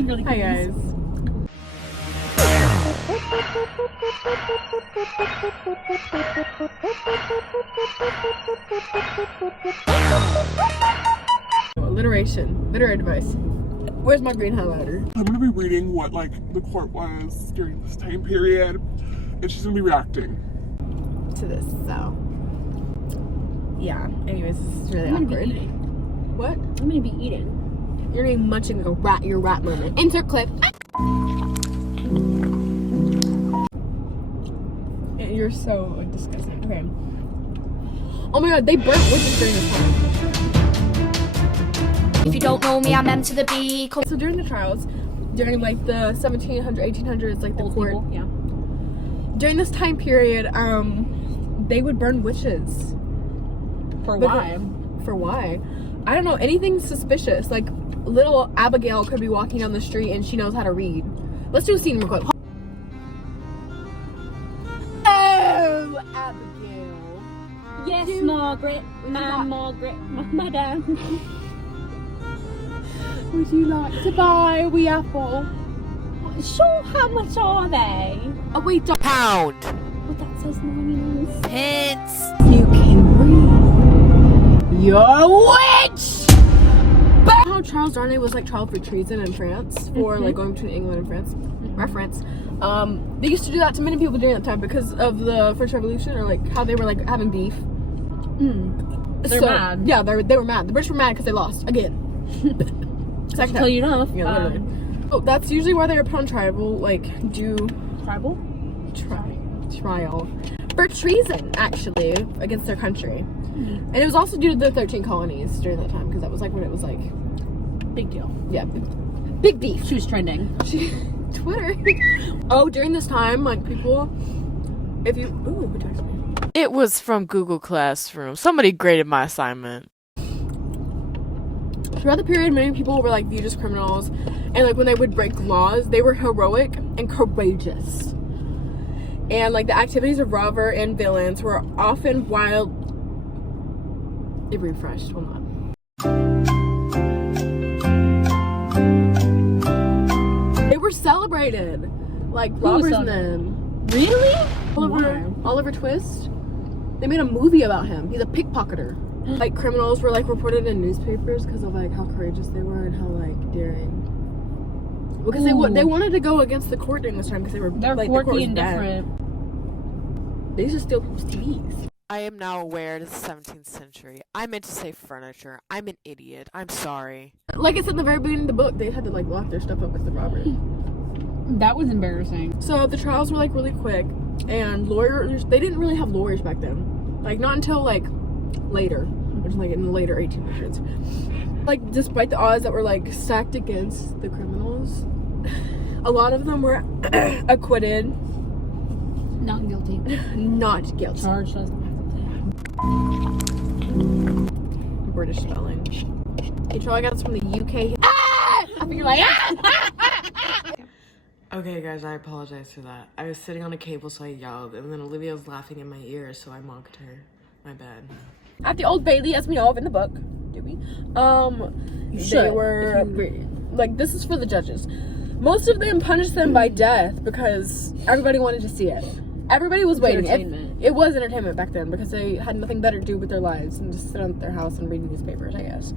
Hi, girly. Hi guys. Alliteration, literary device. Where's my green highlighter? I'm gonna be reading what like the court was during this time period, and she's gonna be reacting To this, so yeah. Anyways, this is really I'm gonna awkward. be eating. What? I'm gonna be eating. You're gonna be munching like a rat. Your rat moment. Insert clip. You're so disgusting. Okay. Oh my god, they burnt witches during this time. If you don't know me, I'm M to the B. So during the trials, during like the 1700s, 1800s, like the Old court, people, yeah. during this time period, they would burn witches. For why? For why? I don't know. Anything suspicious. Like little Abigail could be walking down the street and she knows how to read. Let's do a scene real quick. Oh, Abigail. Yes, You- Margaret. not- Margaret. Madam. Would you like to buy a wee apple? Sure, how much are they? A wee pound. But that says 99 Pence. You can read. You're a witch! But how Charles Darnay was like trial for treason in France for like going between England and France. Reference. They used to do that to many people during that time because of the French Revolution, or like how they were like having beef. They're mad. Yeah, they were mad. The British were mad because they lost again. Second Tell time. you enough. Yeah, literally. Oh, that's usually why they're put on trial. Like do Tribal? trial for treason, actually, against their country. And it was also due to the 13 colonies during that time, because that was like when it was like, Big deal. yeah, big beef. She was trending. Twitter. Oh, during this time, like people, if you, ooh, who texted me? It was from Google Classroom. Somebody graded my assignment. Throughout the period, many people were like viewed as criminals, and like when they would break laws, they were heroic and courageous. And like the activities of robber and villains were often wild. It refreshed. Hold on. They were celebrated like robbers and them. Really? Oliver Twist. They made a movie about him. He's a pickpocketer. Like criminals were like reported in newspapers because of like how courageous they were and how like daring. Because they wanted to go against the court during this time because They're like, the court quirky was and bad. different. They used to steal people's TVs. I am now aware it is the 17th century. I meant to say furniture. I'm an idiot. I'm sorry. Like I said in the very beginning of the book, they had to like lock their stuff up because of robbers. That was embarrassing. So the trials were like really quick, and lawyers, they didn't really have lawyers back then. Like not until like later, which is like in the later 1800s. Like despite the odds that were like stacked against the criminals, a lot of them were acquitted, Not guilty. not guilty. Charged as British spelling. Hey, Troy, I got this from the UK. Ah! I think you're like, ah! Okay, guys, I apologize for that. I was sitting on a cable, so I yelled, and then Olivia was laughing in my ear, so I mocked her. My bad. At the Old Bailey, as we know of in the book, do we? They were like, this is for the judges. Most of them punished them by death because everybody wanted to see it. Everybody was waiting. It was entertainment back then because they had nothing better to do with their lives than just sit on their house and read newspapers, I guess.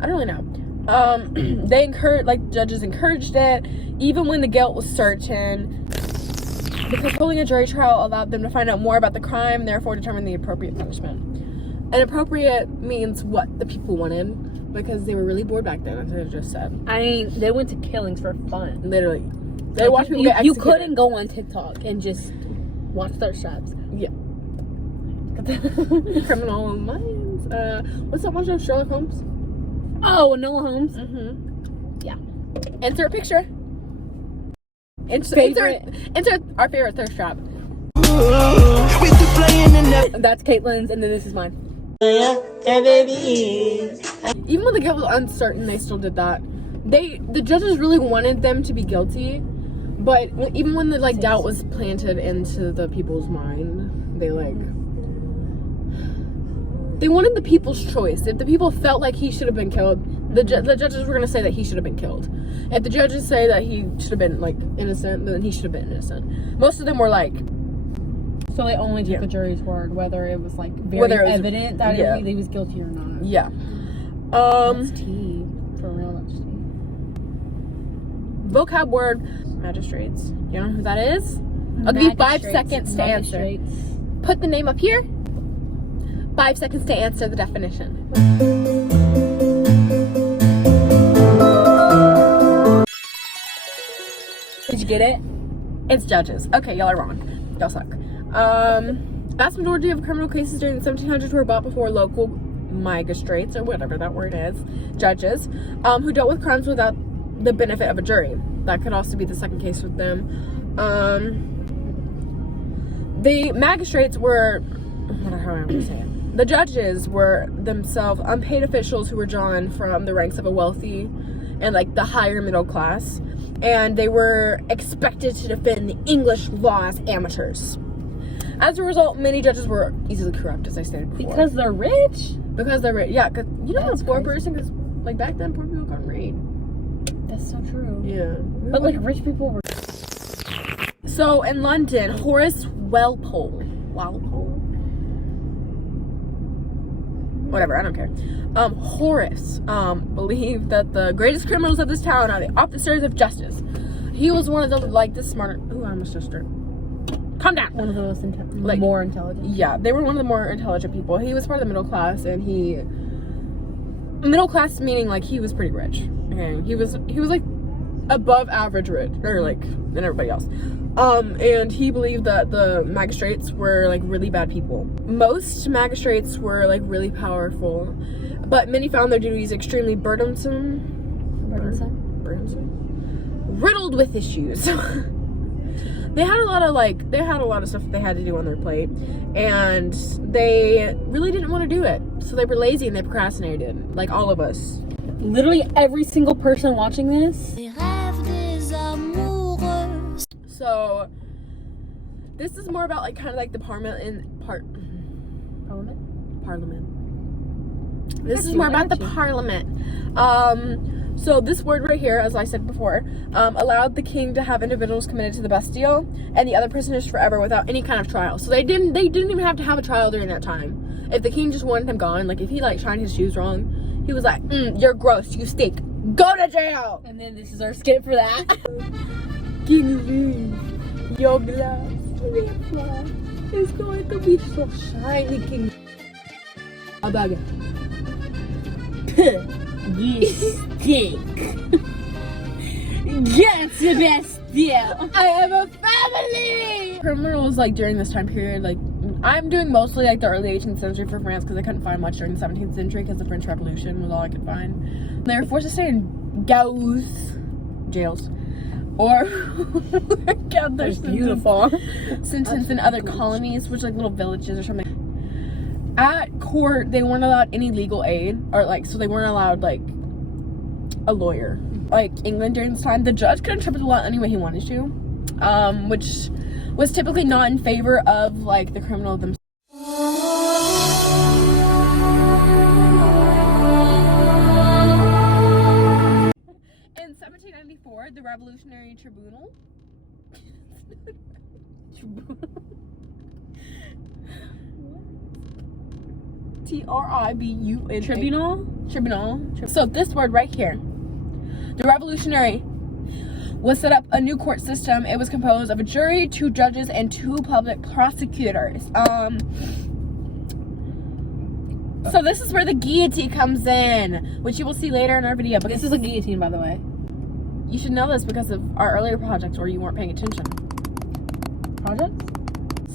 I don't really know. They encouraged, like, judges encouraged it, even when the guilt was certain, because holding a jury trial allowed them to find out more about the crime and therefore determine the appropriate punishment. And appropriate means what the people wanted, because they were really bored back then, as I just said. they went to killings for fun. Literally. They watched people get You executed. couldn't go on TikTok and just watch thirst traps. Yeah. Criminal Minds. What's that one show? Sherlock Holmes? Oh, Noah Holmes. Mm-hmm. Yeah. Insert picture. Insert our favorite thirst trap. That's Caitlin's, and then this is mine. Even when the guilt was uncertain, they still did that. The judges really wanted them to be guilty, but even when the like doubt was planted into the people's mind, they wanted the people's choice. If the people felt like he should have been killed, The judges were gonna say that he should have been killed. If the judges say that he should have been like innocent, then he should have been innocent. Most of them were like, so they only took the jury's word, whether it was like very evident that he was guilty or not. Yeah. That's tea. For real, that's tea. Vocab word, magistrates. You know who that is? I'll give you 5 seconds to answer. Put the name up here. 5 seconds to answer the definition. Did you get it? It's judges. Okay, y'all are wrong. Y'all suck. Vast majority of criminal cases during the 1700s were brought before local magistrates, or whatever that word is, judges, who dealt with crimes without the benefit of a jury. That could also be the second case with them. The magistrates were, how am I going to say it? The judges were themselves unpaid officials who were drawn from the ranks of a wealthy and like the higher middle class, and they were expected to defend the English law as amateurs. As a result, many judges were easily corrupt, as I stated before. Because they're rich? Because they're rich. Yeah, because you know how poor person, because like back then, poor people got raped. That's so true. Yeah. But like rich people were. So in London, Horace Walpole, whatever, I don't care. Horace believed that the greatest criminals of this town are the officers of justice. He was one of the the smarter. Ooh, I almost just started. Calm down. One of the most more intelligent. Yeah, they were one of the more intelligent people. He was part of the middle class, and middle class meaning like he was pretty rich. Okay, he was like above average rich, or like than everybody else. And he believed that the magistrates were like really bad people. Most magistrates were like really powerful, but many found their duties extremely burdensome, riddled with issues. They had a lot of stuff they had to do on their plate, and they really didn't want to do it. So they were lazy and they procrastinated, like all of us. Literally every single person watching this. So this is more about like kind of like the parliament. This is more about the parliament. So this word right here, as I said before, allowed the king to have individuals committed to the Bastille and the other prisoners forever without any kind of trial. So they didn't even have to have a trial during that time. If the king just wanted him gone, like if he like shined his shoes wrong, he was like, you're gross, you stink, go to jail. And then this is our skit for that. King, your glass is going to be so shiny, King. How about it? You stink. Get the best deal. I have a family. Criminals like during this time period, like I'm doing mostly like the early 18th century for France because I couldn't find much during the 17th century because the French Revolution was all I could find. They were forced to stay in jails, or work out their sentence in other colonies, which like little villages or something. At court, they weren't allowed any legal aid, or like, so they weren't allowed like a lawyer. Like England during this time, the judge could interpret the law any way he wanted to, which was typically not in favor of like the criminal themselves. In 1794, the Revolutionary Tribunal. Tribunal. So this word right here, the Revolutionary, was set up a new court system. It was composed of a jury, 2 judges, and 2 public prosecutors. So this is where the guillotine comes in, which you will see later in our video. But this is a guillotine, by the way. You should know this because of our earlier projects where you weren't paying attention. Projects?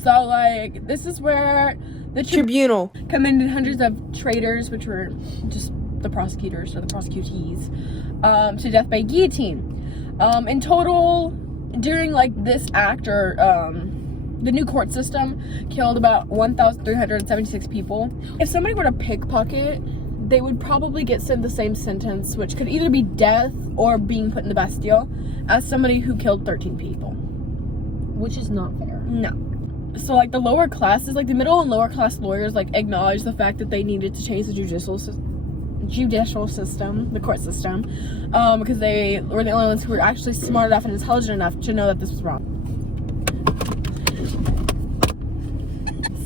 So like this is where the tribunal commended hundreds of traitors, which were just the prosecutors or the prosecutees, to death by guillotine. In total, during like this act, or the new court system killed about 1,376 people. If somebody were to pickpocket, they would probably get sent the same sentence, which could either be death or being put in the Bastille, as somebody who killed 13 people. Which is not fair. No. So like the lower classes, like the middle and lower class lawyers, like acknowledged the fact that they needed to change the judicial judicial system, the court system, because they were the only ones who were actually smart enough and intelligent enough to know that this was wrong.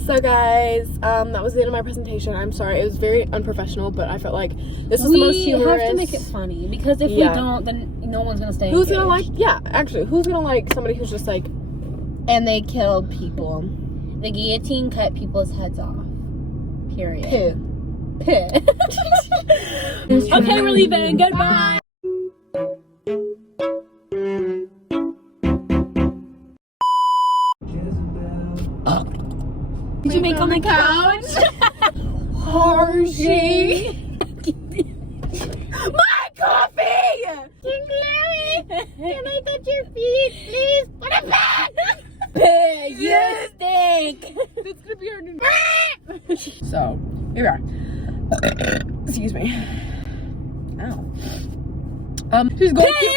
So guys, that was the end of my presentation. I'm sorry, it was very unprofessional, but I felt like this was the most humorous. We have to make it funny, because if we don't, then no one's gonna stay Who's engaged. gonna like, actually, who's gonna like somebody who's just like, and they killed people. The guillotine cut people's heads off. Period. Poo. Okay, we're leaving. Goodbye. Did you make on the couch? Hershey. my coffee! Can I touch your feet, please? Put it back! Pig, you stink! That's gonna be our new. So, here we are. Excuse me. Ow. She's going to.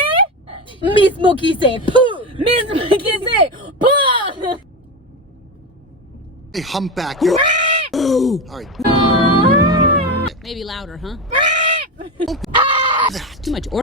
Miss Mookie say poo! Miss Mookie say poo! Hey, humpback, you're. All right. Maybe louder, huh? Too much order.